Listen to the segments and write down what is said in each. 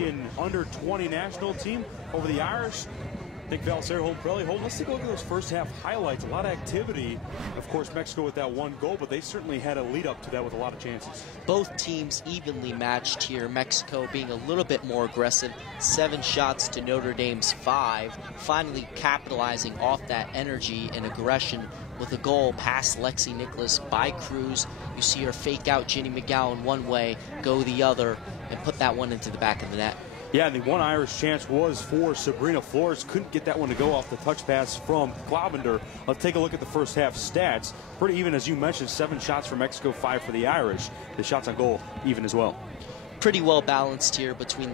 Mexican under-20 national team over the Irish. Nick Valcero, Holden. Let's take a look at those first half highlights. A lot of activity. Of course, Mexico with that one goal, but they certainly had a lead up to that with a lot of chances. Both teams evenly matched here. Mexico being a little bit more aggressive. 7 shots to Notre Dame's 5. Finally capitalizing off that energy and aggression with a goal past Lexi Nicholas by Cruz. You see her fake out Ginny McGowan one way, go the other, and put that one into the back of the net. Yeah, and the one Irish chance was for Sabrina Flores. Couldn't get that one to go off the touch pass from Clavender. Let's take a look at the first half stats. Pretty even, as you mentioned, 7 shots for Mexico, 5 for the Irish. The shots on goal even as well. Pretty well balanced here between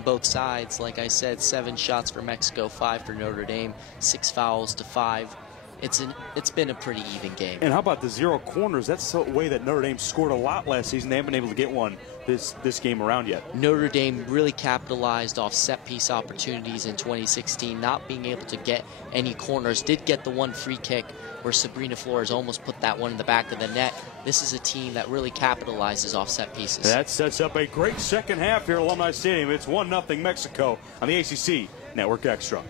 both sides. Like I said, 7 shots for Mexico, 5 for Notre Dame, 6 fouls to 5. It's been a pretty even game. And how about the 0 corners? That's the way that Notre Dame scored a lot last season. They haven't been able to get one this game around yet. Notre Dame really capitalized off set-piece opportunities in 2016, not being able to get any corners. Did get the one free kick where Sabrina Flores almost put that one in the back of the net. This is a team that really capitalizes off set pieces. That sets up a great second half here at Alumni Stadium. It's 1-0 Mexico on the ACC Network Extra.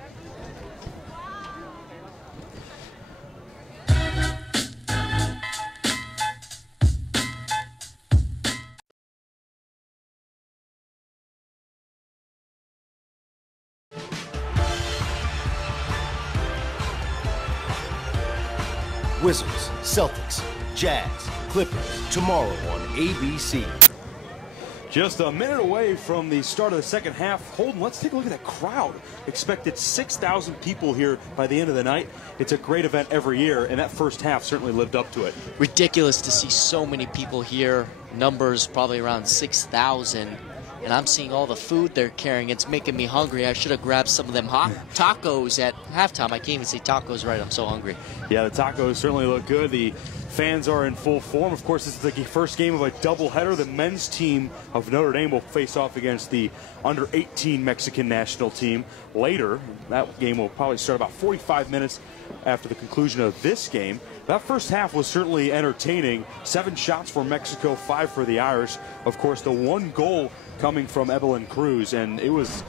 Wizards, Celtics, Jazz, Clippers, tomorrow on ABC. Just a minute away from the start of the second half. Holden, let's take a look at that crowd. Expected 6,000 people here by the end of the night. It's a great event every year, and that first half certainly lived up to it. Ridiculous to see so many people here. Numbers probably around 6,000. And I'm seeing all the food they're carrying. It's making me hungry. I should have grabbed some of them hot tacos at halftime. I can't even say tacos right. I'm so hungry. Yeah, the tacos certainly look good. The fans are in full form. Of course, this is the first game of a doubleheader. The men's team of Notre Dame will face off against the under-18 Mexican national team later. That game will probably start about 45 minutes after the conclusion of this game. That first half was certainly entertaining. 7 shots for Mexico, 5 for the Irish. Of course, the one goal coming from Evelyn Cruz, and it was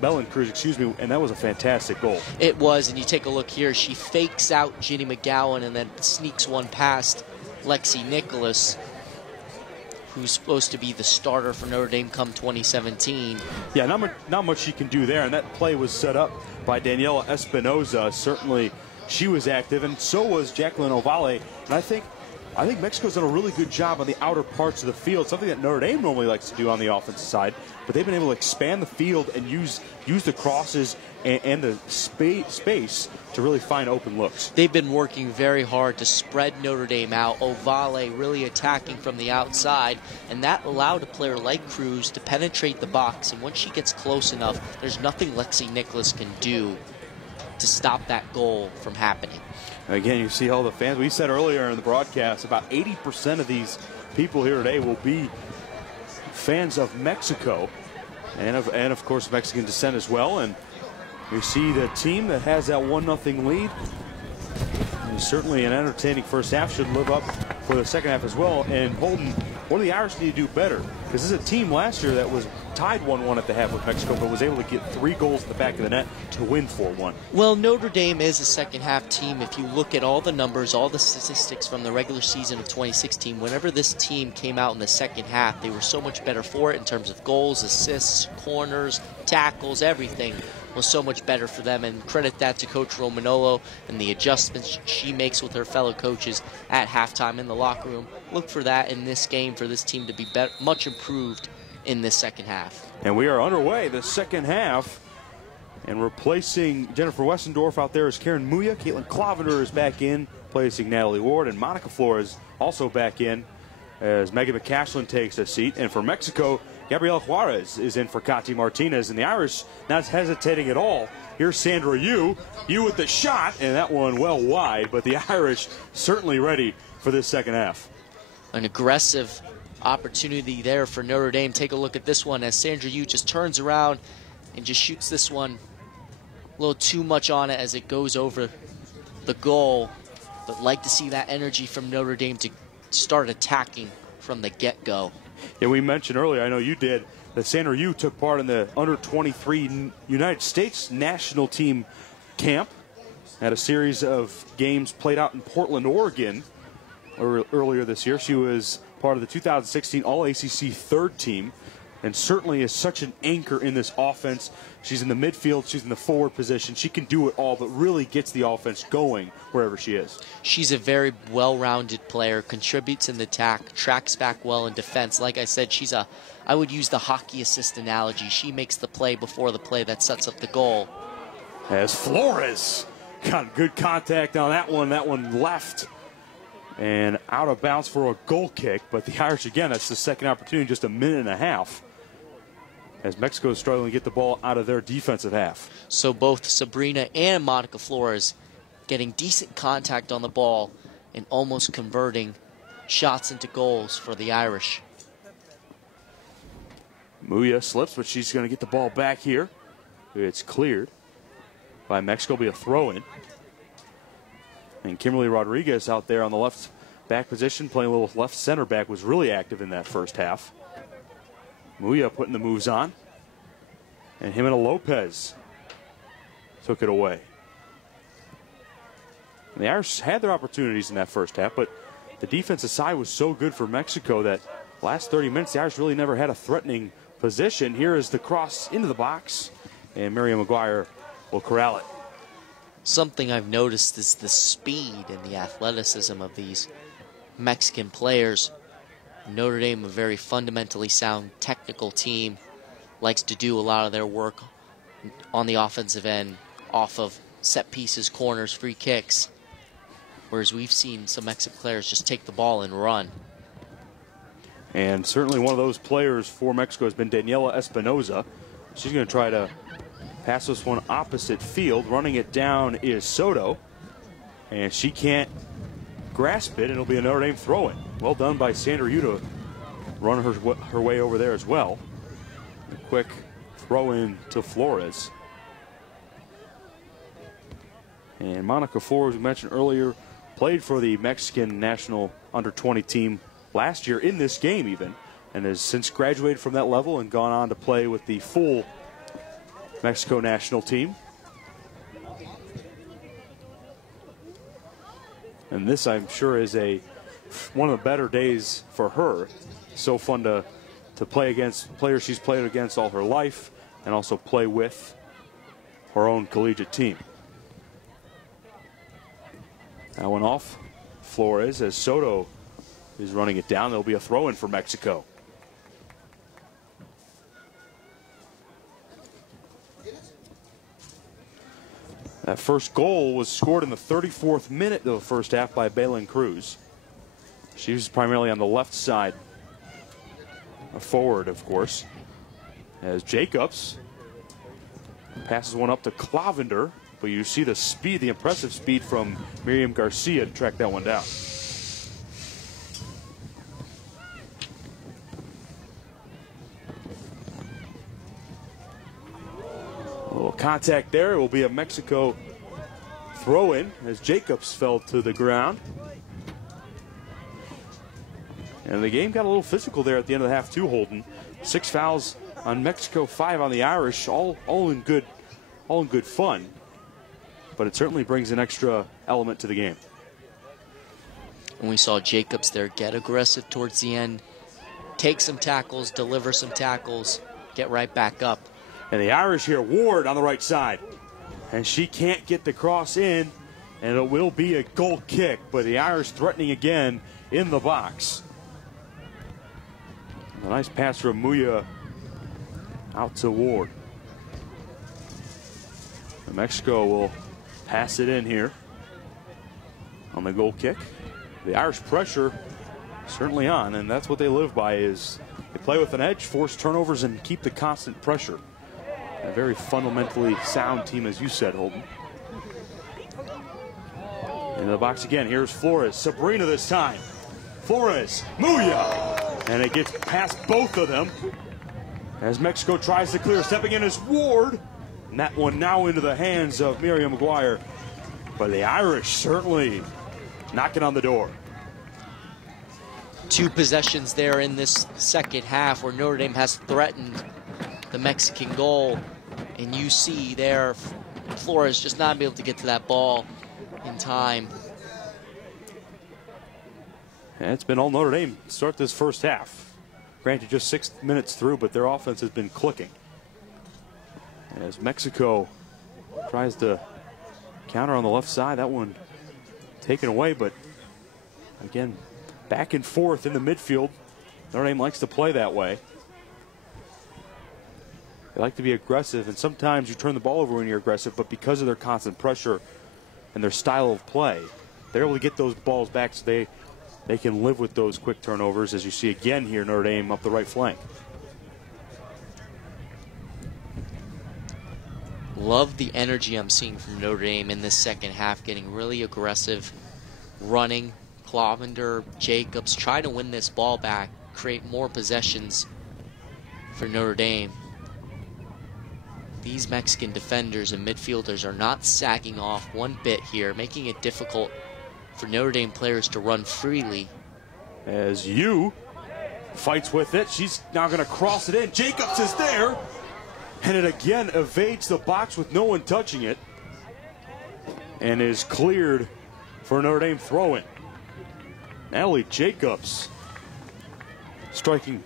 Belen Cruz, excuse me, and that was a fantastic goal. It was, and you take a look here. She fakes out Ginny McGowan and then sneaks one past Lexi Nicholas, who's supposed to be the starter for Notre Dame come 2017. Yeah, not much she can do there, and that play was set up by Daniela Espinoza. Certainly, she was active, and so was Jacqueline Ovalle. And I think Mexico's done a really good job on the outer parts of the field, something that Notre Dame normally likes to do on the offensive side. But they've been able to expand the field and use the crosses and the space to really find open looks. They've been working very hard to spread Notre Dame out. Ovalle really attacking from the outside, and that allowed a player like Cruz to penetrate the box. And once she gets close enough, there's nothing Lexi Nicholas can do to stop that goal from happening. Again, you see all the fans. We said earlier in the broadcast, about 80% of these people here today will be fans of Mexico and of course Mexican descent as well. And you see the team that has that 1-0 lead. And certainly an entertaining first half should live up for the second half as well. And Holden, what do the Irish need to do better? Because this is a team last year that was tied 1-1 at the half with Mexico, but was able to get 3 goals in the back of the net to win 4-1. Well, Notre Dame is a second half team. If you look at all the numbers, all the statistics from the regular season of 2016, whenever this team came out in the second half, they were so much better for it in terms of goals, assists, corners, tackles, everything was so much better for them, and credit that to Coach Romanolo and the adjustments she makes with her fellow coaches at halftime in the locker room. Look for that in this game for this team to be much improved in this second half. And we are underway the second half, and replacing Jennifer Westendorf out there is Karen Muya. Caitlin Clavender is back in, placing Natalie Ward, and Monica Flores also back in as Megan McCashlin takes a seat. And for Mexico, Gabriela Juarez is in for Katy Martinez, and the Irish not hesitating at all. Here's Sandra Yu with the shot, and that one well wide, but the Irish certainly ready for this second half. An aggressive opportunity there for Notre Dame. Take a look at this one as Sandra Yu just turns around and just shoots this one a little too much on it as it goes over the goal. But like to see that energy from Notre Dame to start attacking from the get-go. Yeah, we mentioned earlier, I know you did, that Sandra Yu took part in the under-23 United States national team camp. Had a series of games played out in Portland, Oregon earlier this year. She was part of the 2016 All-ACC third team, and certainly is such an anchor in this offense. She's in the midfield, she's in the forward position. She can do it all, but really gets the offense going wherever she is. She's a very well-rounded player, contributes in the attack, tracks back well in defense. Like I said, I would use the hockey assist analogy. She makes the play before the play that sets up the goal. As Flores got good contact on that one left and out of bounds for a goal kick, but the Irish, again, that's the second opportunity in just a minute and a half, as Mexico is struggling to get the ball out of their defensive half. So both Sabrina and Monica Flores getting decent contact on the ball and almost converting shots into goals for the Irish. Muya slips, but she's going to get the ball back here. It's cleared by Mexico. It'll be a throw-in. And Kimberly Rodriguez out there on the left back position, playing a little left center back, was really active in that first half. Muya putting the moves on. And Jimena Lopez took it away. And the Irish had their opportunities in that first half, but the defensive side was so good for Mexico that last 30 minutes, the Irish really never had a threatening position. Here is the cross into the box, and Miriam McGuire will corral it. Something I've noticed is the speed and the athleticism of these Mexican players. Notre Dame, a very fundamentally sound technical team, likes to do a lot of their work on the offensive end, off of set pieces, corners, free kicks. Whereas we've seen some Mexican players just take the ball and run. And certainly one of those players for Mexico has been Daniela Espinoza. She's going to try to pass this one opposite field. Running it down is Soto, and she can't grasp it, and it'll be a Notre Dame throw-in. Well done by Sandra Yu to run her way over there as well. A quick throw-in to Flores. And Monica Flores, we mentioned earlier, played for the Mexican national under-20 team last year in this game even, and has since graduated from that level and gone on to play with the full Mexico national team. And this, I'm sure, is one of the better days for her. So fun to play against players she's played against all her life, and also play with her own collegiate team. That one off Flores as Soto is running it down. There'll be a throw-in for Mexico. That first goal was scored in the 34th minute of the first half by Bailyn Cruz. She was primarily on the left side, a forward, of course, as Jacobs passes one up to Clavender, but you see the speed, the impressive speed from Miriam Garcia to track that one down. A little contact there. It will be a Mexico throw-in as Jacobs fell to the ground. And the game got a little physical there at the end of the half too, Holden. 6 fouls on Mexico, 5 on the Irish, all in good fun. But it certainly brings an extra element to the game. And we saw Jacobs there get aggressive towards the end, take some tackles, deliver some tackles, get right back up. And the Irish here, Ward on the right side. And she can't get the cross in, and it will be a goal kick, but the Irish threatening again in the box. A nice pass from Muya out to Ward. And Mexico will pass it in here on the goal kick. The Irish pressure certainly on, and that's what they live by, is they play with an edge, force turnovers, and keep the constant pressure. A very fundamentally sound team, as you said, Holden. Into the box again. Here's Flores. Sabrina this time. Flores. Muya. And it gets past both of them as Mexico tries to clear. Stepping in is Ward. And that one now into the hands of Miriam McGuire. But the Irish certainly knocking on the door. 2 possessions there in this second half where Notre Dame has threatened the Mexican goal. And you see there, Flores just not be able to get to that ball in time. And it's been all Notre Dame to start this first half. Granted, just 6 minutes through, but their offense has been clicking. As Mexico tries to counter on the left side, that one taken away, but again, back and forth in the midfield. Notre Dame likes to play that way. They like to be aggressive, and sometimes you turn the ball over when you're aggressive, but because of their constant pressure and their style of play, they're able to get those balls back so they can live with those quick turnovers, as you see again here, Notre Dame up the right flank. Love the energy I'm seeing from Notre Dame in this second half, getting really aggressive, running. Clavender, Jacobs, try to win this ball back, create more possessions for Notre Dame. These Mexican defenders and midfielders are not sagging off one bit here, making it difficult for Notre Dame players to run freely. As U fights with it, she's now going to cross it in. Jacobs is there, and it again evades the box with no one touching it, and is cleared for a Notre Dame throw-in. Natalie Jacobs striking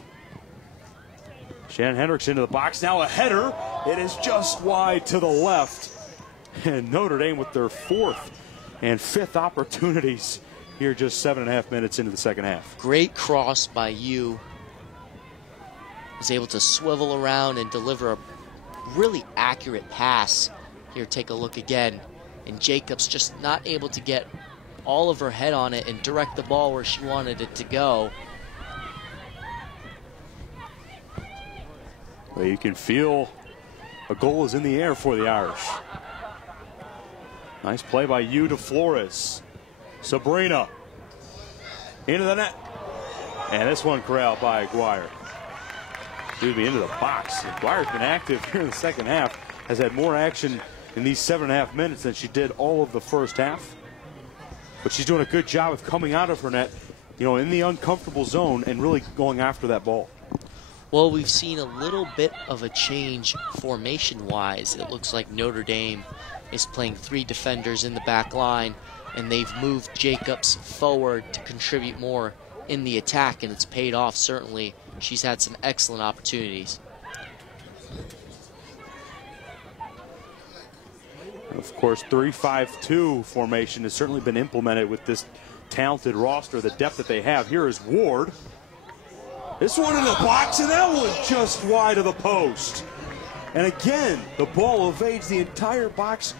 Shannon Hendricks into the box. Now a header. It is just wide to the left. And Notre Dame with their 4th and 5th opportunities here just 7.5 minutes into the second half. Great cross by you. Was able to swivel around and deliver a really accurate pass. Here, take a look again. And Jacobs just not able to get all of her head on it and direct the ball where she wanted it to go. Well, you can feel a goal is in the air for the Irish. Nice play by U to Flores. Sabrina into the net. And this one corralled by Aguirre. Excuse me, into the box. Aguirre's been active here in the second half. Has had more action in these 7.5 minutes than she did all of the first half. But she's doing a good job of coming out of her net, you know, in the uncomfortable zone and really going after that ball. Well, we've seen a little bit of a change formation-wise. It looks like Notre Dame is playing 3 defenders in the back line, and they've moved Jacobs forward to contribute more in the attack, and it's paid off, certainly. She's had some excellent opportunities. Of course, 3-5-2 formation has certainly been implemented with this talented roster, the depth that they have. Here is Ward. This one in the box, and that one just wide of the post. And again, the ball evades the entire box,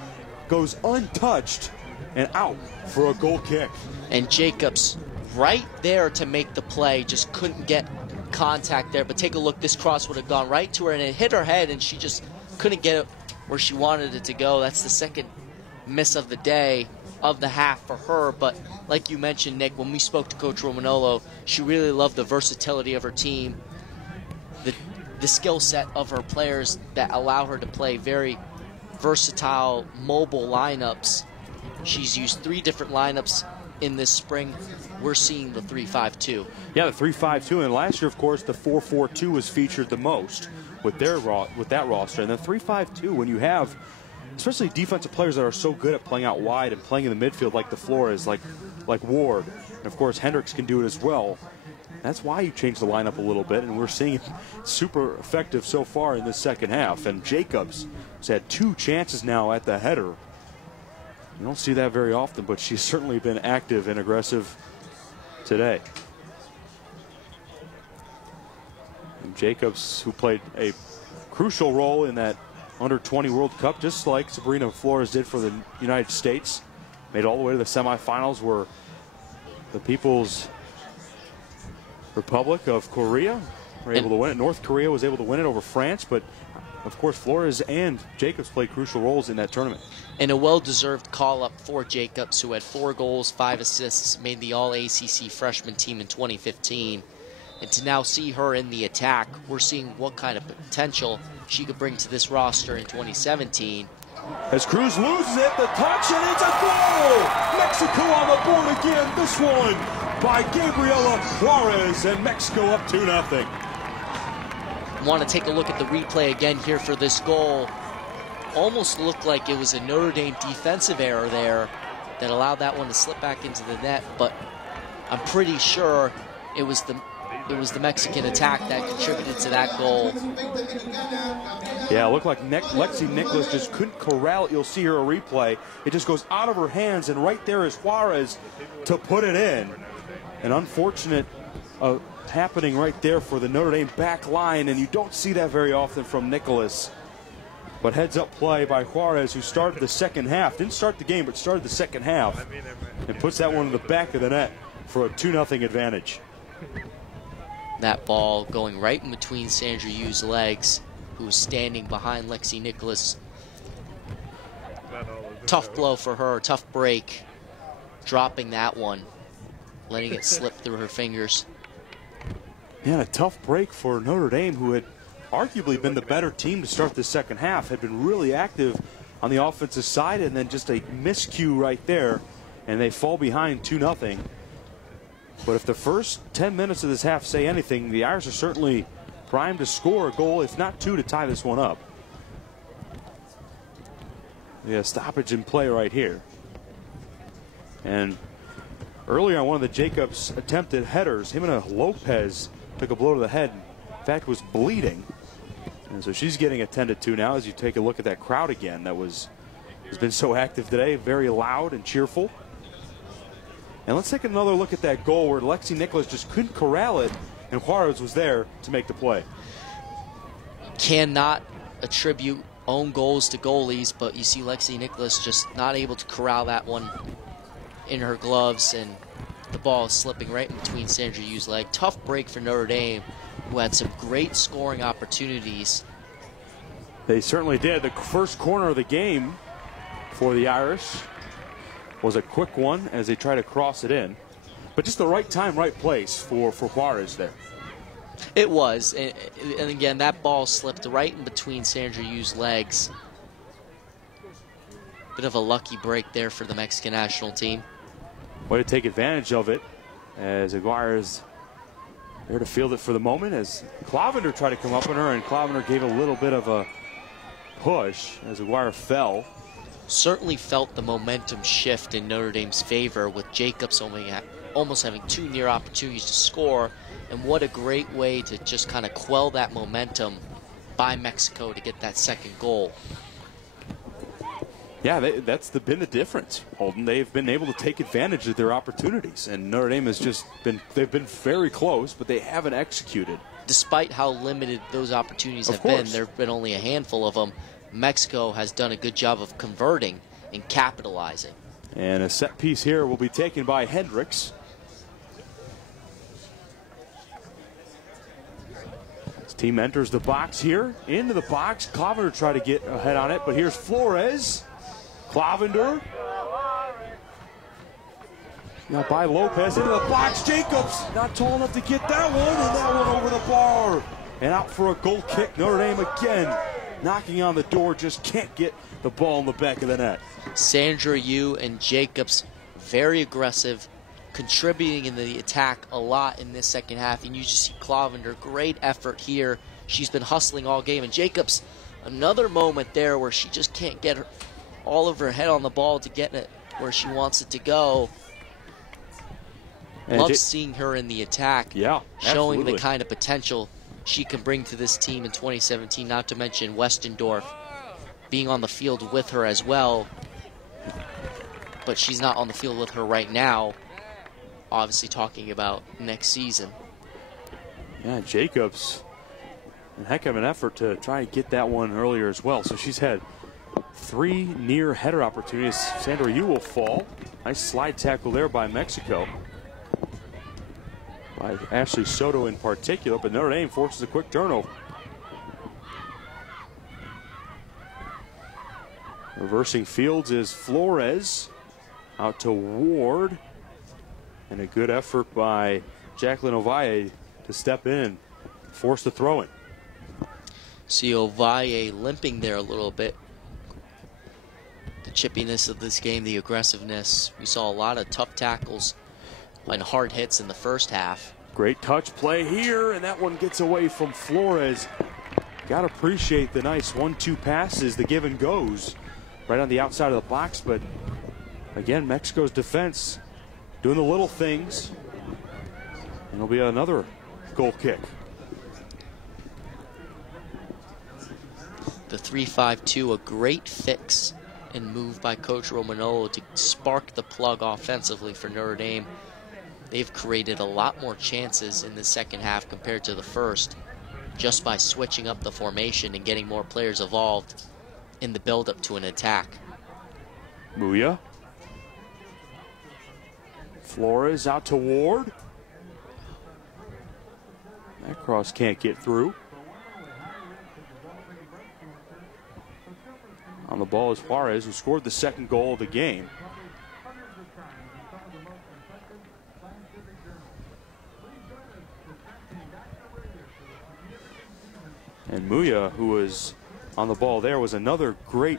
goes untouched, and out for a goal kick. And Jacobs right there to make the play, just couldn't get contact there. But take a look, this cross would have gone right to her, and it hit her head, and she just couldn't get it where she wanted it to go. That's the second miss of the day, of the half for her. But like you mentioned, Nick, when we spoke to Coach Romanolo, she really loved the versatility of her team, the skill set of her players that allow her to play very versatile, mobile lineups. She's used 3 different lineups in this spring. We're seeing the 3-5-2. Yeah, the 3-5-2, and last year, of course, the 4-4-2 was featured the most with that roster. And the 3-5-2, when you have especially defensive players that are so good at playing out wide and playing in the midfield, like the Flores, like Ward, and of course Hendricks can do it as well. That's why you change the lineup a little bit, and we're seeing it super effective so far in this second half. And Jacobs has had 2 chances now at the header. You don't see that very often, but she's certainly been active and aggressive today. And Jacobs, who played a crucial role in that Under-20 World Cup, just like Sabrina Flores did for the United States, made it all the way to the semifinals, where the People's Republic of Korea were able to win it. North Korea was able to win it over France, but of course Flores and Jacobs played crucial roles in that tournament. And a well-deserved call-up for Jacobs, who had 4 goals, 5 assists, made the All-ACC freshman team in 2015. And to now see her in the attack, we're seeing what kind of potential she could bring to this roster in 2017. As Cruz loses it, the touch, and it's a goal! Mexico on the board again. This one by Gabriela Juarez, and Mexico up 2-0. Want to take a look at the replay again here for this goal. Almost looked like it was a Notre Dame defensive error there that allowed that one to slip back into the net, but I'm pretty sure it was the Mexican attack that contributed to that goal. Yeah, it looked like Lexi Nicholas just couldn't corral it. You'll see here a replay. It just goes out of her hands, and right there is Juarez to put it in. An unfortunate happening right there for the Notre Dame back line, and you don't see that very often from Nicholas. But heads-up play by Juarez, who started the second half. Didn't start the game, but started the second half, and puts that one in the back of the net for a 2-0 advantage. That ball going right in between Sandra Yu's legs, who was standing behind Lexi Nicholas. Tough blow for her, tough break. Dropping that one, letting it slip through her fingers. Yeah, a tough break for Notre Dame, who had arguably been the better team to start the second half, had been really active on the offensive side, and then just a miscue right there, and they fall behind 2-0. But if the first 10 minutes of this half say anything, the Irish are certainly primed to score a goal, if not two, to tie this one up. Yeah, stoppage in play right here. And earlier on one of the Jacobs attempted headers, Jimena Lopez took a blow to the head, in fact was bleeding. And so she's getting attended to now as you take a look at that crowd again that has been so active today, very loud and cheerful. And let's take another look at that goal where Lexi Nicholas just couldn't corral it, and Juarez was there to make the play. Cannot attribute own goals to goalies, but you see Lexi Nicholas just not able to corral that one in her gloves, and the ball is slipping right in between Sandra Yu's leg. Tough break for Notre Dame, who had some great scoring opportunities. They certainly did. The first corner of the game for the Irish was a quick one as they try to cross it in. But just the right time, right place for Juarez there. It was. And again, that ball slipped right in between Sandra Yu's legs. Bit of a lucky break there for the Mexican national team. Way to take advantage of it as Aguirre's there to field it for the moment as Clavender tried to come up on her, and Clavender gave a little bit of a push as Aguirre fell. Certainly felt the momentum shift in Notre Dame's favor with Jacobs almost having two near opportunities to score, and what a great way to just kind of quell that momentum by Mexico to get that second goal. Yeah, that's been the difference, Holden. They've been able to take advantage of their opportunities, and Notre Dame has just they've been very close, but they haven't executed. Despite how limited those opportunities have been, there have been only a handful of them. Mexico has done a good job of converting and capitalizing. And a set piece here will be taken by Hendricks. His team enters the box here. Into the box. Clavender tried to get ahead on it, but here's Flores. Clavender. Now by Lopez into the box. Jacobs not tall enough to get that one, and that one over the bar. And out for a goal kick. Notre Dame again knocking on the door, just can't get the ball in the back of the net. Sandra Yu and Jacobs very aggressive, contributing in the attack a lot in this second half. And you just see Clavender, great effort here. She's been hustling all game. And Jacobs, another moment there where she just can't get all of her head on the ball to get it where she wants it to go. Love seeing her in the attack, showing the kind of potential she can bring to this team in 2017, not to mention Westendorf being on the field with her as well. But she's not on the field with her right now, obviously talking about next season. Yeah, Jacobs, a heck of an effort to try and get that one earlier as well. So she's had 3 near header opportunities. Sandra Yu will fall. Nice slide tackle there by Mexico, by Ashley Soto in particular, but Notre Dame forces a quick turnover. Reversing fields is Flores, out to Ward, and a good effort by Jacqueline Ovalle to step in, force the throw in. See Ovalle limping there a little bit. The chippiness of this game, the aggressiveness. We saw a lot of tough tackles and hard hits in the first half. Great touch play here, and that one gets away from Flores. Got to appreciate the nice 1-2 passes, the give and goes right on the outside of the box. But again, Mexico's defense doing the little things. And it'll be another goal kick. The 3-5-2, a great fix and move by Coach Romanolo to spark the plug offensively for Notre Dame. They've created a lot more chances in the second half compared to the first, just by switching up the formation and getting more players involved in the build-up to an attack. Muya. Flores out to Ward. That cross can't get through. On the ball is Juarez, who scored the second goal of the game. And Muya, who was on the ball there, was another great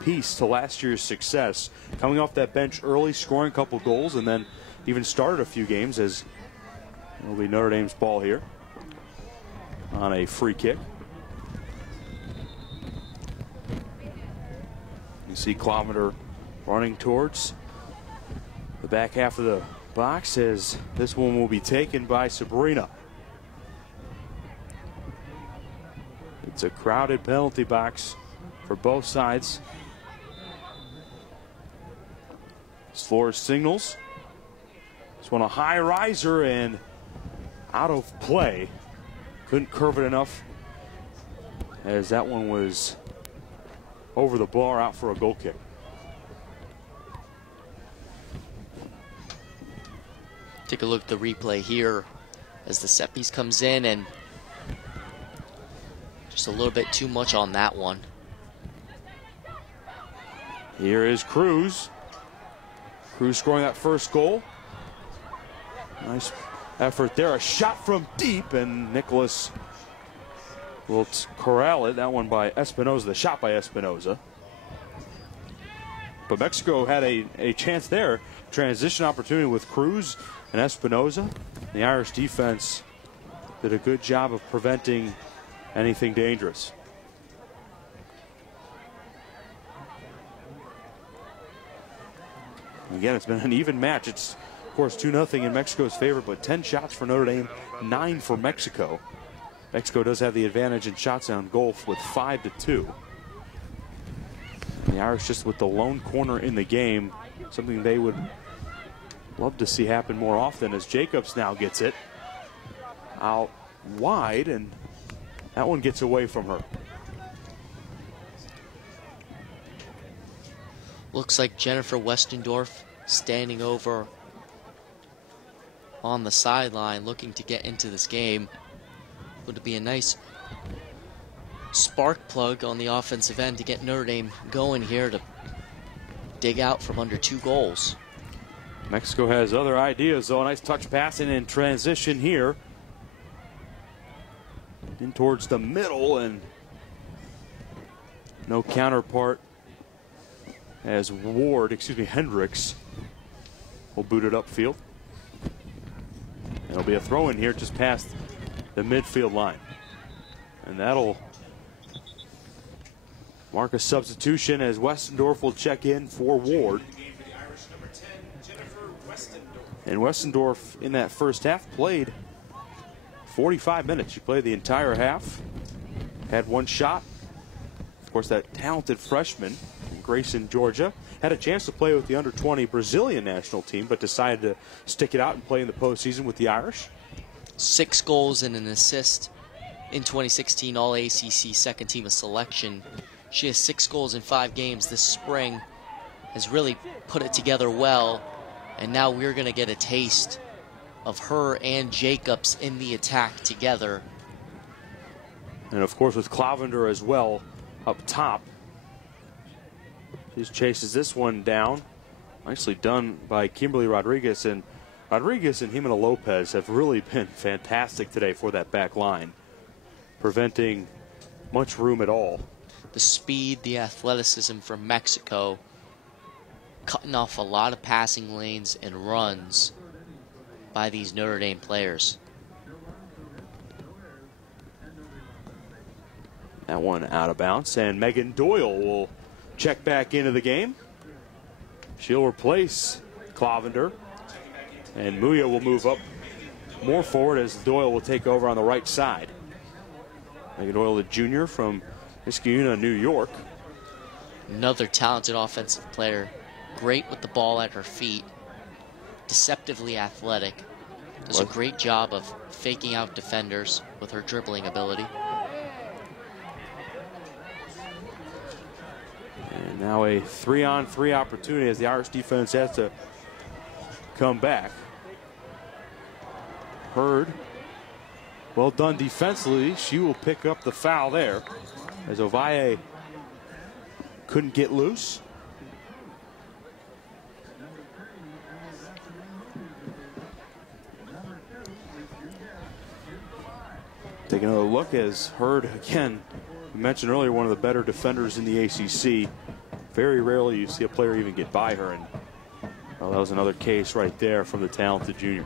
piece to last year's success. Coming off that bench early, scoring a couple goals, and then even started a few games, as it'll be Notre Dame's ball here on a free kick. You see Cloveter running towards the back half of the box, as this one will be taken by Sabrina. It's a crowded penalty box for both sides. Flores signals. This one a high riser and out of play. Couldn't curve it enough, as that one was over the bar, out for a goal kick. Take a look at the replay here as the set piece comes in, and just a little bit too much on that one. Here is Cruz. Cruz scoring that first goal. Nice effort there. A shot from deep, and Nicholas will corral it. That one by Espinoza, the shot by Espinoza. But Mexico had a chance there. Transition opportunity with Cruz and Espinoza. The Irish defense did a good job of preventing anything dangerous. Again, it's been an even match. It's, of course, 2-0 in Mexico's favor, but 10 shots for Notre Dame, 9 for Mexico. Mexico does have the advantage in shots on goal with 5-2. The Irish just with the lone corner in the game, something they would love to see happen more often, as Jacobs now gets it out wide, and that one gets away from her. Looks like Jennifer Westendorf standing over on the sideline looking to get into this game. Would be a nice spark plug on the offensive end to get Notre Dame going here to dig out from under 2 goals. Mexico has other ideas, though. A nice touch passing in transition here. In towards the middle, and no counterpart, as Hendricks will boot it upfield. And it'll be a throw in here just past the midfield line. And that'll mark a substitution, as Westendorf will check in for Ward. And Westendorf in that first half played 45 minutes. She played the entire half, had 1 shot. Of course, that talented freshman from Grayson, Georgia, had a chance to play with the under-20 Brazilian national team, but decided to stick it out and play in the postseason with the Irish. 6 goals and an assist in 2016 All-ACC second team of selection. She has 6 goals in 5 games this spring, has really put it together well, and now we're going to get a taste of her and Jacobs in the attack together. And of course with Cloveter as well up top. She chases this one down. Nicely done by Kimberly Rodriguez. And Rodriguez and Jimena Lopez have really been fantastic today for that back line, preventing much room at all. The speed, the athleticism from Mexico, cutting off a lot of passing lanes and runs by these Notre Dame players. That one out of bounds, and Megan Doyle will check back into the game. She'll replace Clavender, and Muya will move up more forward as Doyle will take over on the right side. Megan Doyle, the junior from Niskayuna, New York. Another talented offensive player, great with the ball at her feet, deceptively athletic, does a great job of faking out defenders with her dribbling ability. And now a 3-on-3 opportunity as the Irish defense has to come back. Hurd, well done defensively. She will pick up the foul there as Ovalle couldn't get loose. Taking another look as Hurd, again, we mentioned earlier, one of the better defenders in the ACC. Very rarely you see a player even get by her, and well, that was another case right there from the talented junior.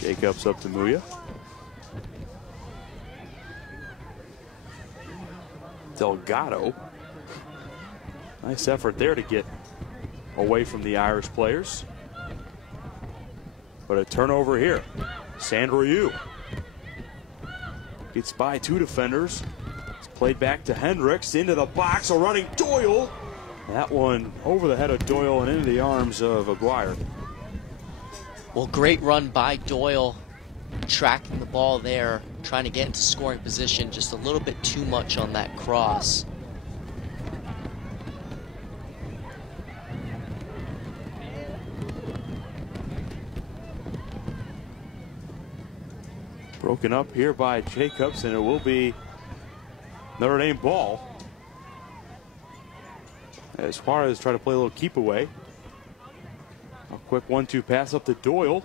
Jacobs up to Muya. Delgado. Nice effort there to get away from the Irish players. But a turnover here. Sandra Yu gets by two defenders. It's played back to Hendricks into the box. A running Doyle. That one over the head of Doyle and into the arms of Aguirre. Well, great run by Doyle, tracking the ball there, trying to get into scoring position, just a little bit too much on that cross. Broken up here by Jacobs, and it will be Notre Dame ball. As Suarez try to play a little keep away. A quick 1-2 pass up to Doyle.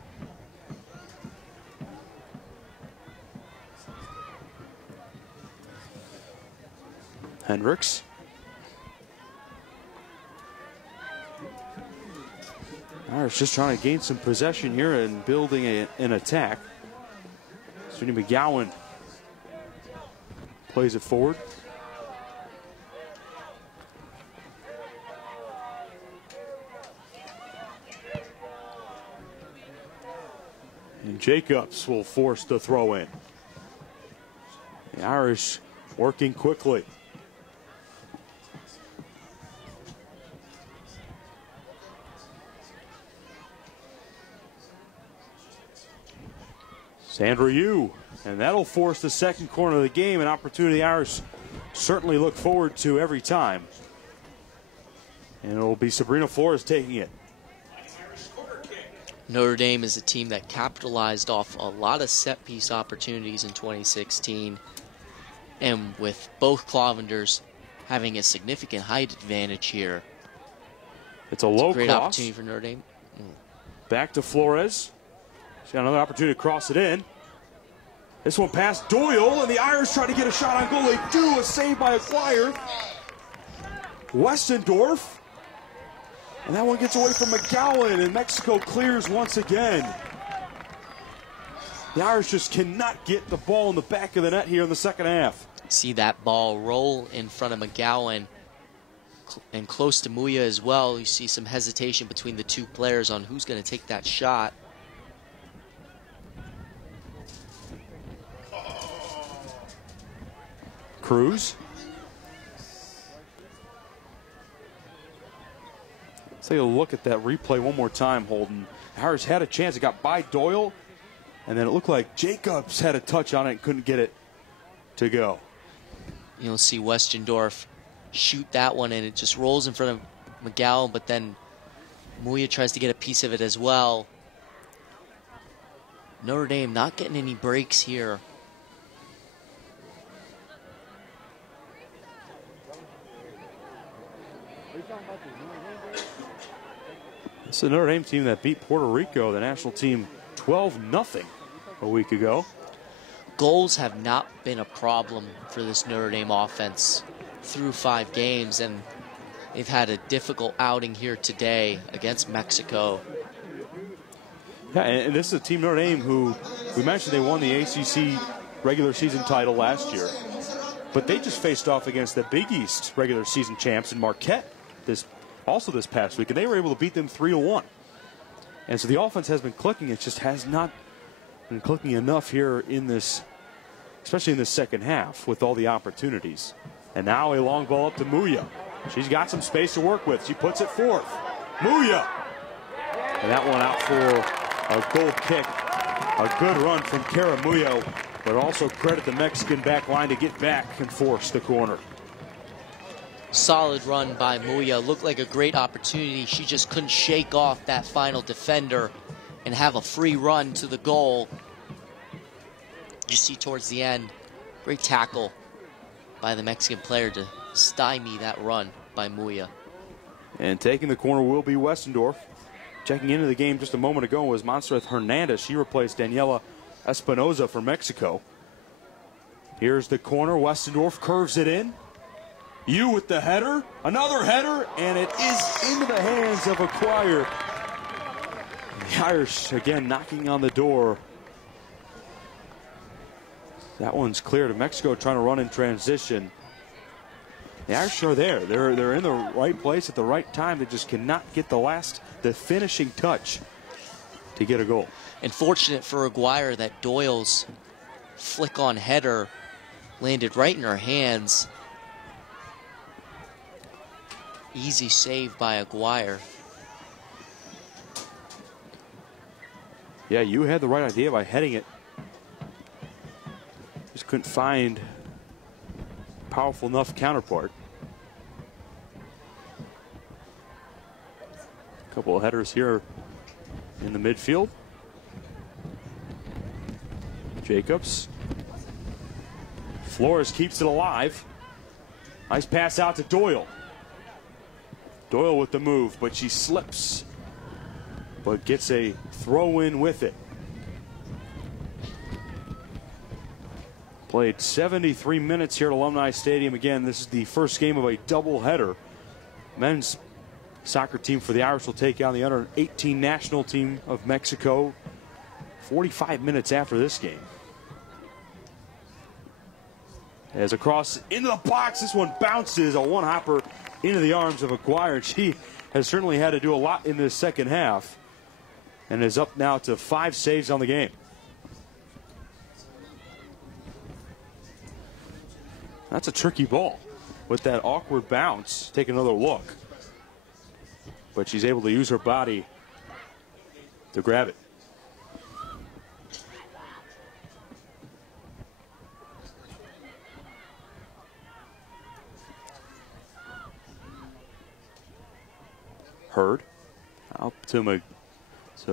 Hendricks. Irish just trying to gain some possession here and building an attack. Sydney McGowan plays it forward. And Jacobs will force the throw in. The Irish working quickly. Sandra Yu, and that'll force the second corner of the game, an opportunity the Irish certainly look forward to every time. And it'll be Sabrina Flores taking it. Notre Dame is a team that capitalized off a lot of set-piece opportunities in 2016, and with both Clavenders having a significant height advantage here. It's a low great cross. Opportunity for Notre Dame. Back to Flores. She's got another opportunity to cross it in. This one past Doyle, and the Irish try to get a shot on goal. They do. A save by Aguirre. Westendorf. And that one gets away from McGowan, and Mexico clears once again. The Irish just cannot get the ball in the back of the net here in the second half. See that ball roll in front of McGowan and close to Muya as well. You see some hesitation between the two players on who's going to take that shot. Cruz. Let's take a look at that replay one more time, Holden. Harris had a chance. It got by Doyle, and then it looked like Jacobs had a touch on it and couldn't get it to go. You'll see Westendorf shoot that one, and it just rolls in front of McGowan, but then Muya tries to get a piece of it as well. Notre Dame not getting any breaks here. It's the Notre Dame team that beat Puerto Rico, the national team, 12-0 a week ago. Goals have not been a problem for this Notre Dame offense through 5 games, and they've had a difficult outing here today against Mexico. Yeah, and this is a team, Notre Dame, who we mentioned they won the ACC regular season title last year, but they just faced off against the Big East regular season champs in Marquette this past week, and they were able to beat them 3-1. And so the offense has been clicking. It just has not been clicking enough here in this, especially in the second half with all the opportunities. And now a long ball up to Muya. She's got some space to work with. She puts it forth. Muya. And that one out for a goal kick. A good run from Kara Muya, but also credit the Mexican back line to get back and force the corner. Solid run by Muya. Looked like a great opportunity. She just couldn't shake off that final defender and have a free run to the goal. You see towards the end, great tackle by the Mexican player to stymie that run by Muya. And taking the corner will be Westendorf. Checking into the game just a moment ago was Montserrat Hernandez. She replaced Daniela Espinoza for Mexico. Here's the corner. Westendorf curves it in. You with the header. Another header, and it is into the hands of Acquire. The Irish again knocking on the door. That one's clear to Mexico, trying to run in transition. The Irish are there. They're in the right place at the right time. They just cannot get the finishing touch to get a goal. And fortunate for Aguirre that Doyle's flick-on header landed right in her hands. Easy save by Aguirre. Yeah, you had the right idea by heading it. Just couldn't find powerful enough counterpart. A couple of headers here in the midfield. Jacobs. Flores keeps it alive. Nice pass out to Doyle. Doyle with the move, but she slips, but gets a throw in with it. Played 73 minutes here at Alumni Stadium. Again, this is the first game of a doubleheader. Men's soccer team for the Irish will take on the under-18 national team of Mexico 45 minutes after this game. As across into the box, this one bounces, a one-hopper into the arms of Acquire. She has certainly had to do a lot in this second half and is up now to 5 saves on the game. That's a tricky ball with that awkward bounce. Take another look. But she's able to use her body to grab it. Hurd out to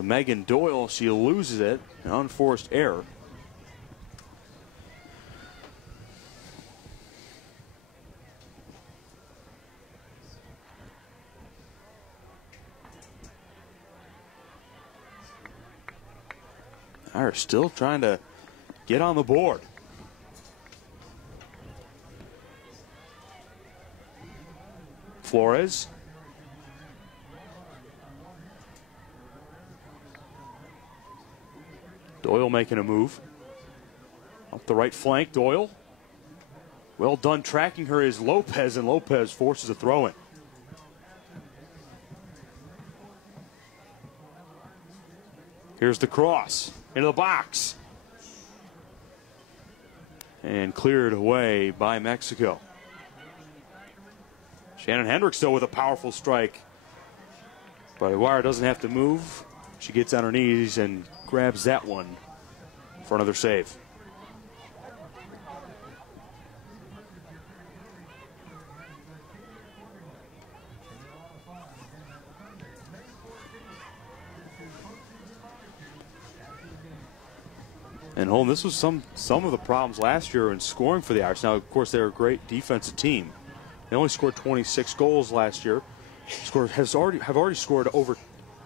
Megan Doyle. She loses it. An unforced error. Irish still trying to get on the board. Flores. Doyle making a move. Up the right flank, Doyle. Well done tracking her is Lopez, and Lopez forces a throw in. Here's the cross into the box. And cleared away by Mexico. Shannon Hendricks though with a powerful strike. But Aguirre doesn't have to move. She gets on her knees and grabs that one for another save. And Holm, this was some of the problems last year in scoring for the Irish. Now, of course, they're a great defensive team. They only scored 26 goals last year. Have already scored over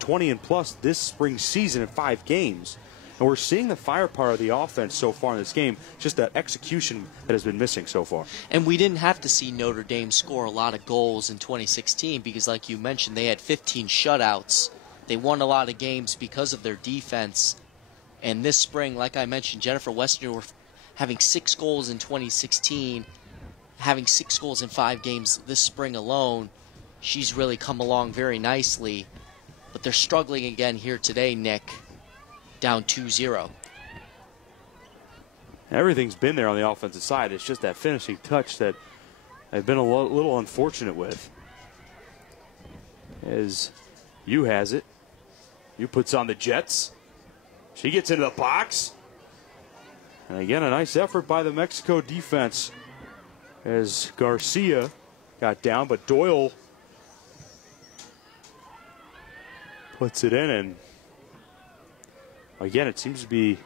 20 and plus this spring season in 5 games. And we're seeing the firepower of the offense so far in this game, just that execution that has been missing so far. And we didn't have to see Notre Dame score a lot of goals in 2016 because, like you mentioned, they had 15 shutouts. They won a lot of games because of their defense. And this spring, like I mentioned, Jennifer Westendorf having 6 goals in 2016, having 6 goals in 5 games this spring alone, she's really come along very nicely. But they're struggling again here today, Nick. Down 2-0. Everything's been there on the offensive side. It's just that finishing touch that I've been a little unfortunate with. As U has it. U puts on the Jets. She gets into the box. And again, a nice effort by the Mexico defense as Garcia got down, but Doyle puts it in, and again, it seems to be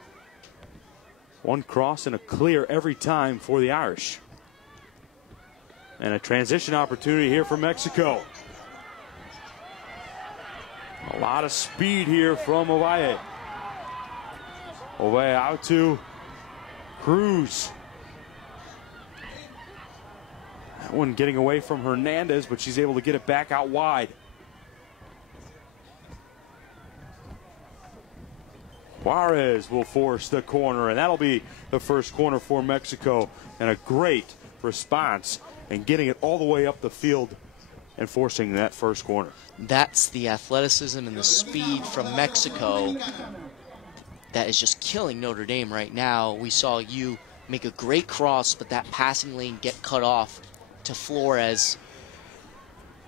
one cross and a clear every time for the Irish. And a transition opportunity here for Mexico. A lot of speed here from Ovalle. Ovalle out to Cruz. That one getting away from Hernandez, but she's able to get it back out wide. Juarez will force the corner, and that'll be the first corner for Mexico. And a great response and getting it all the way up the field and forcing that first corner. That's the athleticism and the speed from Mexico that is just killing Notre Dame right now. We saw you make a great cross, but that passing lane get cut off to Flores.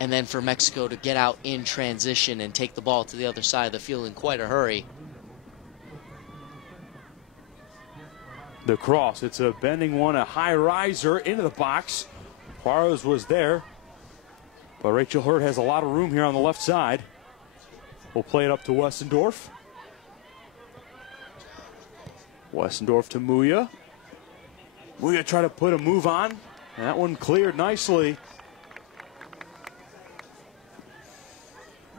And then for Mexico to get out in transition and take the ball to the other side of the field in quite a hurry. The cross, it's a bending one, a high riser into the box. Juarez was there, but Rachel Hurd has a lot of room here on the left side. We'll play it up to Westendorf. Westendorf to Muya. Muya tried to put a move on, and that one cleared nicely.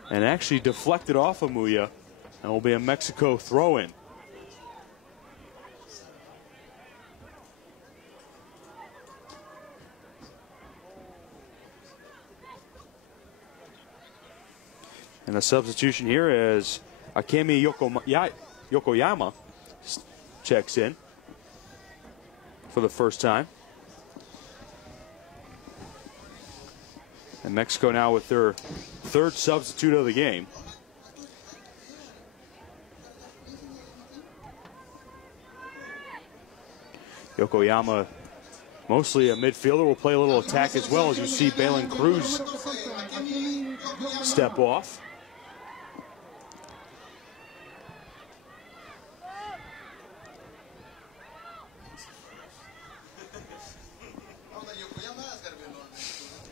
And actually deflected off of Muya, and will be a Mexico throw-in. And a substitution here as Akemi Yokoyama checks in for the first time. And Mexico now with their third substitute of the game. Yokoyama, mostly a midfielder, will play a little attack as well, as you see Balin Cruz step off.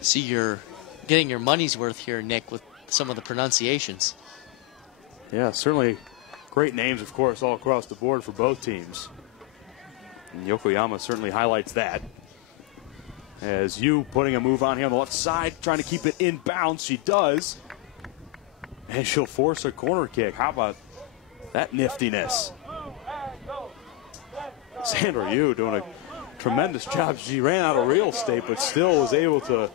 See, you're getting your money's worth here, Nick, with some of the pronunciations. Yeah, certainly great names, of course, all across the board for both teams. And Yokoyama certainly highlights that. As you putting a move on here on the left side, trying to keep it in bounds. She does. And she'll force a corner kick. How about that niftiness? Sandra Yu doing a tremendous job. She ran out of real estate, but still was able to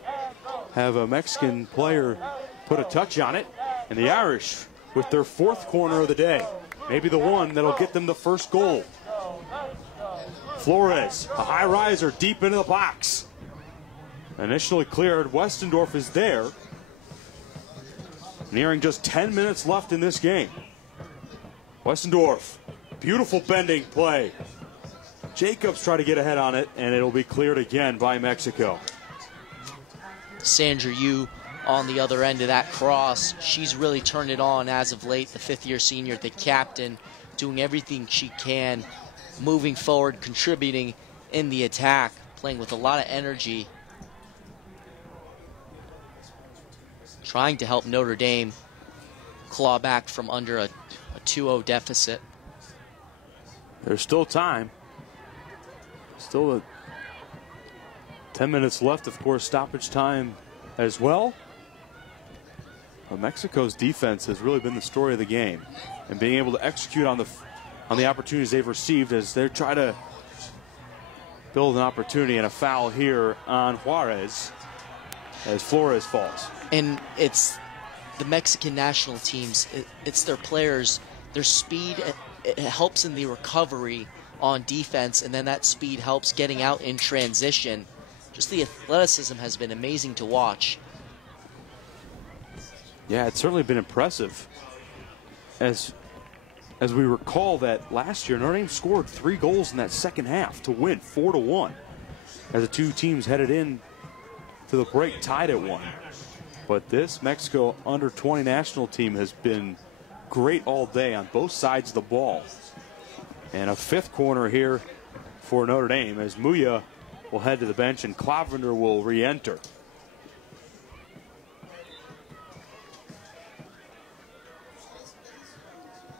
have a Mexican player put a touch on it. And the Irish with their fourth corner of the day. Maybe the one that'll get them the first goal. Flores, a high riser deep into the box. Initially cleared. Westendorf is there. Nearing just 10 minutes left in this game. Westendorf, beautiful bending play. Jacobs try to get ahead on it, and it'll be cleared again by Mexico. Sandra Yu on the other end of that cross. She's really turned it on as of late. The fifth-year senior, the captain, doing everything she can, moving forward, contributing in the attack, playing with a lot of energy, trying to help Notre Dame claw back from under a 2-0 deficit. There's still time. Still 10 minutes left, of course, stoppage time as well. But Mexico's defense has really been the story of the game, and being able to execute on the opportunities they've received as they try to build an opportunity, and a foul here on Juarez as Flores falls. And it's the Mexican national teams, it's their players, their speed, it helps in the recovery on defense, and then that speed helps getting out in transition. Just the athleticism has been amazing to watch. Yeah, it's certainly been impressive. As we recall that last year, Notre Dame scored 3 goals in that second half to win 4-1. As the two teams headed in to the break tied at 1. But this Mexico under-20 national team has been great all day on both sides of the ball. And a 5th corner here for Notre Dame as Muya will head to the bench and Clavender will re-enter.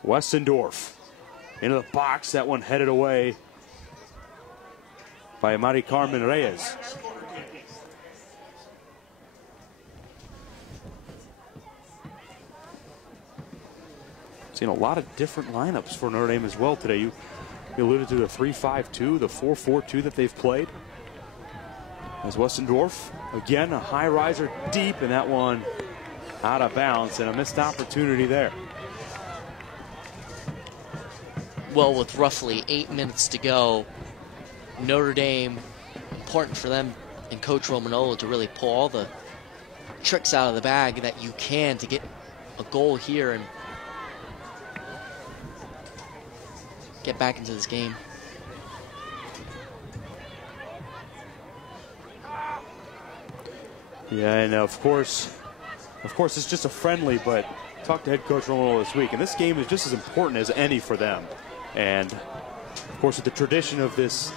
Westendorf into the box. That one headed away by Mari Carmen Reyes. Seen a lot of different lineups for Notre Dame as well today. You alluded to the 3-5-2, the 4-4-2 that they've played. As Westendorf, again, a high riser deep, and that one out of bounds, and a missed opportunity there. Well, with roughly 8 minutes to go, Notre Dame, important for them and Coach Romanolo to really pull all the tricks out of the bag that you can to get a goal here and get back into this game. Yeah, and of course, it's just a friendly, but talked to head coach Romanolo this week, and this game is just as important as any for them. And of course, with the tradition of this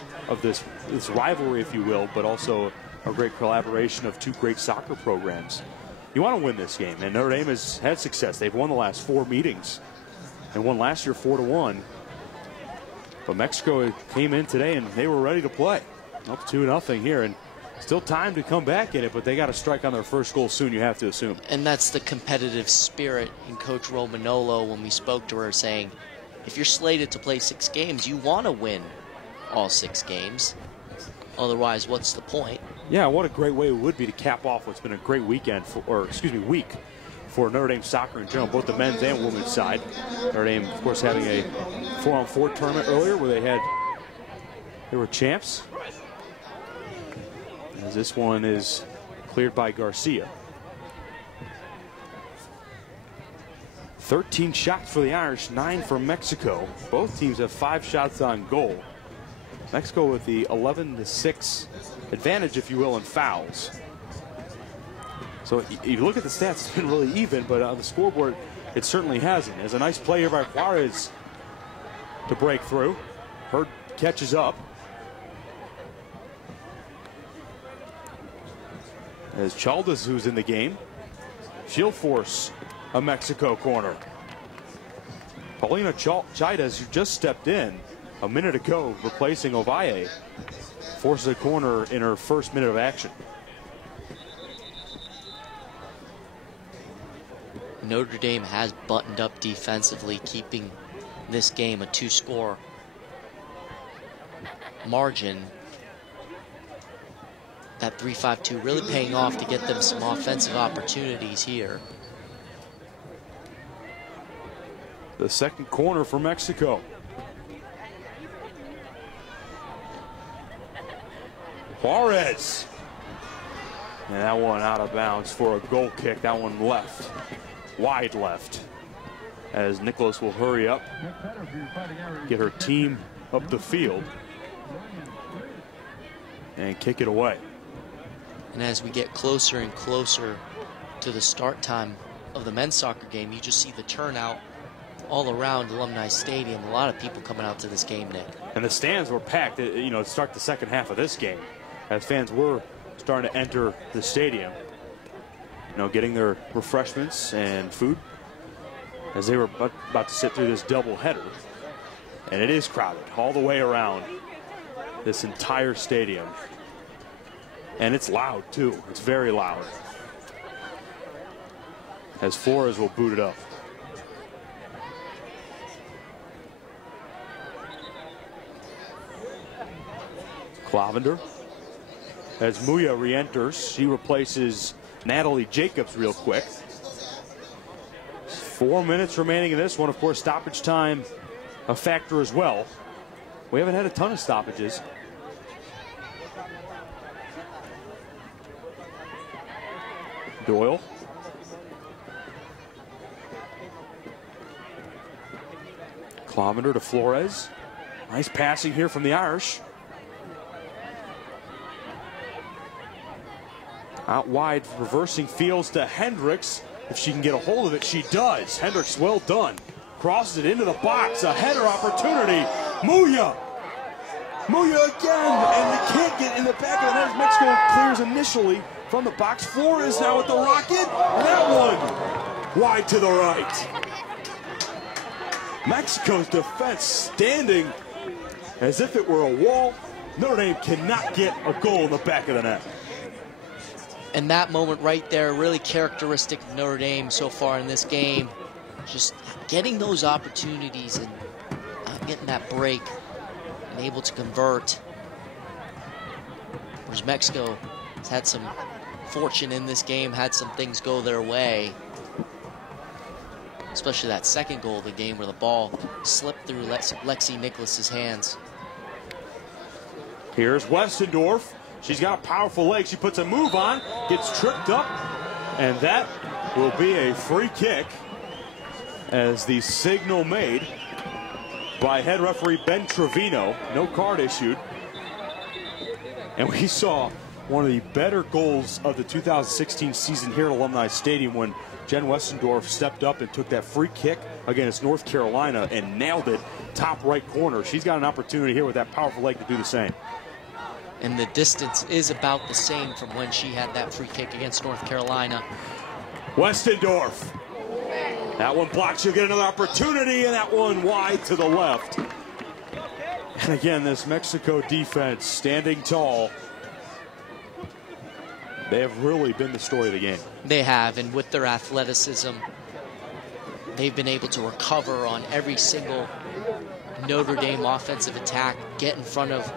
rivalry, if you will, but also a great collaboration of 2 great soccer programs, you want to win this game. And Notre Dame has had success. They've won the last 4 meetings and won last year 4-1. But Mexico came in today and they were ready to play. Up 2-0 here, and still time to come back in it, but they got to strike on their first goal soon, you have to assume. And that's the competitive spirit in Coach Romanolo when we spoke to her, saying, if you're slated to play 6 games, you want to win all 6 games. Otherwise, what's the point? Yeah, what a great way it would be to cap off what's been a great weekend, week for Notre Dame soccer in general, both the men's and women's side. Notre Dame, of course, having a 4-on-4 tournament earlier where they were champs. As this one is cleared by Garcia. 13 shots for the Irish, 9 for Mexico. Both teams have 5 shots on goal. Mexico with the 11-6 advantage, if you will, in fouls. So if you look at the stats, it's been really even, but on the scoreboard, it certainly hasn't. There's a nice play here by Juarez to break through. Hurd catches up. As Chaldas, who's in the game, she'll force a Mexico corner. Paulina Chaldas, who just stepped in a minute ago, replacing Ovalle, forces a corner in her first minute of action. Notre Dame has buttoned up defensively, keeping this game a 2-score margin. That 3-5-2 really paying off to get them some offensive opportunities here. The second corner for Mexico. Juarez. And that one out of bounds for a goal kick. That one left, wide left. As Nicholas will hurry up, get her team up the field, and kick it away. And as we get closer and closer to the start time of the men's soccer game, you just see the turnout all around Alumni Stadium. A lot of people coming out to this game, Nick. And the stands were packed, to start the second half of this game, as fans were starting to enter the stadium, getting their refreshments and food as they were about to sit through this double header. And it is crowded all the way around this entire stadium. And it's loud, too. It's very loud. as Flores will boot it up. Clavender. As Muya re-enters, she replaces Natalie Jacobs real quick. 4 minutes remaining in this one. Of course, stoppage time a factor as well. We haven't had a ton of stoppages. Doyle. Clavender to Flores. Nice passing here from the Irish. Out wide, reversing fields to Hendricks. If she can get a hold of it, she does. Hendricks, well done. Crosses it into the box. A header opportunity. Muya. Muya again. And they can't get in the back of the net. Mexico clears initially from the box. Flores now with the rocket. And that one wide to the right. Mexico's defense standing as if it were a wall. Notre Dame cannot get a goal in the back of the net. And that moment right there, really characteristic of Notre Dame so far in this game. Just getting those opportunities and not getting that break and able to convert. Whereas Mexico has had some fortune in this game, had some things go their way. Especially that second goal of the game where the ball slipped through Lexi Nicholas's hands. Here's Westendorf. She's got a powerful leg. She puts a move on, gets tripped up, and that will be a free kick as the signal made by head referee Ben Trevino. No card issued. And we saw one of the better goals of the 2016 season here at Alumni Stadium when Jen Westendorf stepped up and took that free kick against North Carolina and nailed it top right corner. She's got an opportunity here with that powerful leg to do the same. And the distance is about the same from when she had that free kick against North Carolina. Westendorf. That one blocked. She'll get another opportunity, and that one wide to the left. And again, this Mexico defense standing tall. They have really been the story of the game. They have, and with their athleticism, they've been able to recover on every single Notre Dame offensive attack, get in front of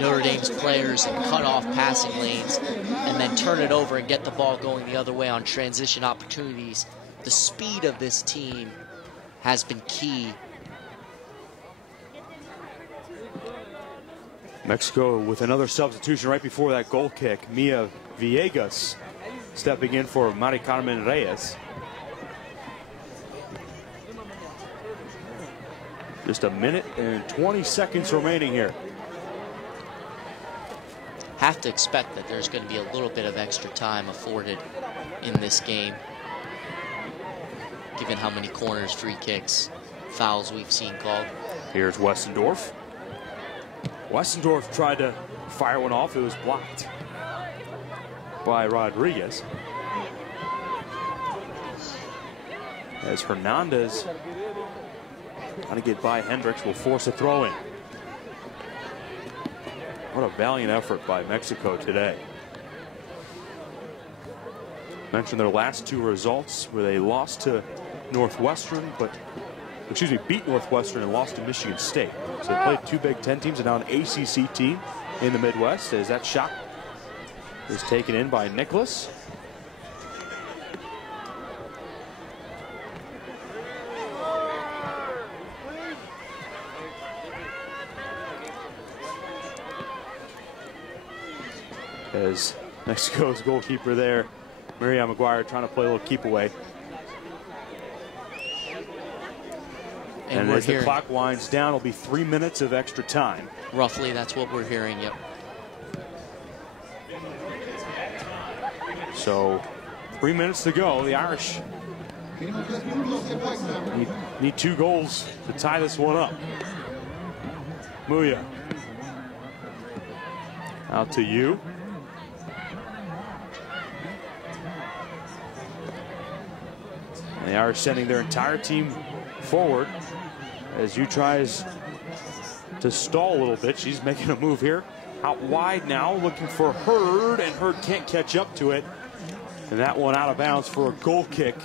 Notre Dame's players and cut off passing lanes, and then turn it over and get the ball going the other way on transition opportunities. The speed of this team has been key. Mexico with another substitution right before that goal kick. Mia Villegas stepping in for Mari Carmen Reyes. Just a minute and 20 seconds remaining here. Have to expect that there's going to be a little bit of extra time afforded in this game, given how many corners, free kicks, fouls we've seen called. Here's Westendorf. Westendorf tried to fire one off. It was blocked by Rodriguez. As Hernandez trying to get by Hendricks will force a throw in. What a valiant effort by Mexico today. Mentioned their last two results where they lost to Northwestern, beat Northwestern and lost to Michigan State. So they played two Big Ten teams and now an ACC team in the Midwest as that shot is taken in by Nicholas. As Mexico's goalkeeper there, Miriam McGuire, trying to play a little keep away. And as the clock winds down, it'll be 3 minutes of extra time. Roughly, that's what we're hearing, yep. So 3 minutes to go. The Irish need 2 goals to tie this one up. Muya. Out to you. And the Irish sending their entire team forward as you tries to stall a little bit. She's making a move here. Out wide now, looking for Hurd, and Hurd can't catch up to it. And that one out of bounds for a goal kick.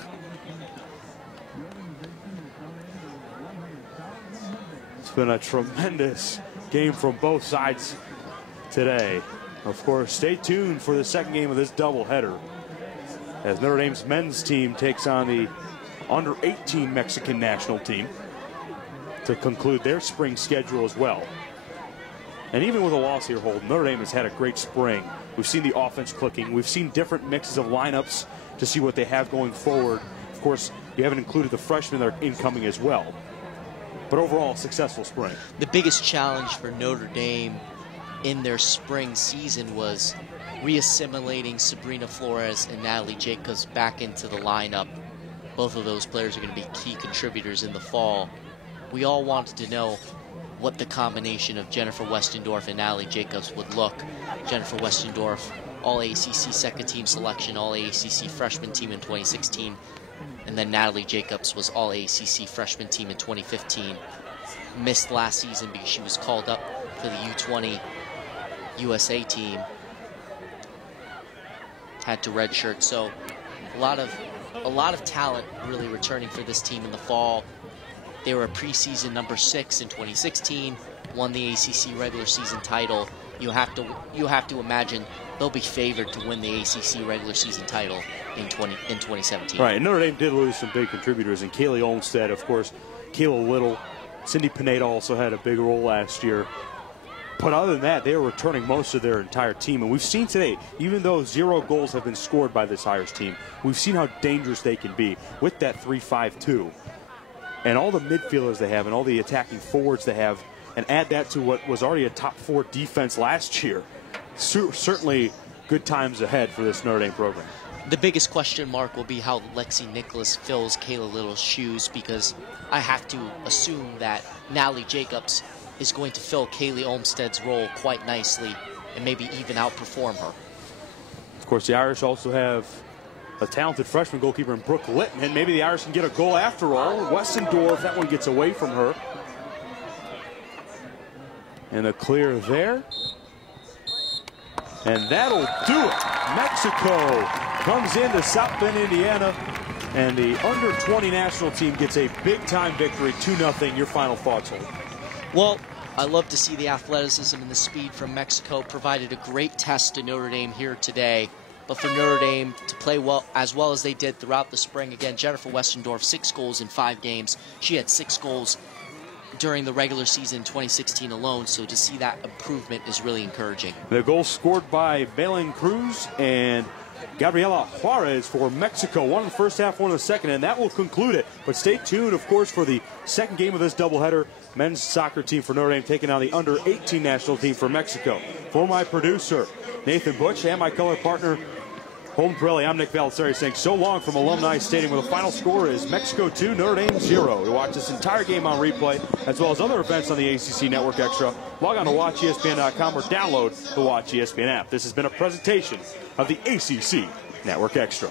It's been a tremendous game from both sides today. Of course, stay tuned for the second game of this doubleheader as Notre Dame's men's team takes on the under-18 Mexican national team to conclude their spring schedule as well. And even with a loss here, Holden, Notre Dame has had a great spring. We've seen the offense clicking. We've seen different mixes of lineups to see what they have going forward. Of course, you haven't included the freshmen that are incoming as well. But overall, a successful spring. The biggest challenge for Notre Dame in their spring season was reassimilating Sabrina Flores and Natalie Jacobs back into the lineup. Both of those players are going to be key contributors in the fall. We all wanted to know what the combination of Jennifer Westendorf and Natalie Jacobs would look. Jennifer Westendorf, All-ACC second-team selection, All-ACC freshman team in 2016. And then Natalie Jacobs was All-ACC freshman team in 2015. Missed last season because she was called up for the U-20 USA team. Had to redshirt. So a lot of talent really returning for this team in the fall. They were a preseason number 6 in 2016, won the ACC regular season title. You have to imagine they'll be favored to win the ACC regular season title in 2017. Right, and Notre Dame did lose some big contributors, and Kaylee Olmstead, of course, Kayla Little, Cindy Pineda also had a big role last year. But other than that, they are returning most of their entire team. And we've seen today, even though 0 goals have been scored by this Irish team, we've seen how dangerous they can be with that 3-5-2. And all the midfielders they have and all the attacking forwards they have, and add that to what was already a top 4 defense last year. Certainly good times ahead for this Notre Dame program. The biggest question mark will be how Lexi Nicholas fills Kayla Little's shoes, because I have to assume that Natalie Jacobs is going to fill Kaylee Olmstead's role quite nicely and maybe even outperform her. Of course, the Irish also have a talented freshman goalkeeper in Brooke Littman. Maybe the Irish can get a goal after all. Westendorf, that one gets away from her. And a clear there. And that'll do it. Mexico comes into South Bend, Indiana, and the under-20 national team gets a big-time victory, 2-0. Your final thoughts, Holden? Well, I love to see the athleticism and the speed from Mexico. Provided a great test to Notre Dame here today. But for Notre Dame to play well as they did throughout the spring, again, Jennifer Westendorf, 6 goals in 5 games. She had 6 goals during the regular season in 2016 alone, so to see that improvement is really encouraging. The goal scored by Belen Cruz and Gabriela Juarez for Mexico. One in the first half, one in the second, and that will conclude it. But stay tuned, of course, for the second game of this doubleheader. Men's soccer team for Notre Dame taking on the under-18 national team for Mexico. For my producer, Nathan Butch, and my color partner, Holden Pirelli, I'm Nick Valissari saying so long from Alumni Stadium, where the final score is Mexico 2, Notre Dame 0. To watch this entire game on replay, as well as other events on the ACC Network Extra, log on to WatchESPN.com or download the Watch ESPN app. This has been a presentation of the ACC Network Extra.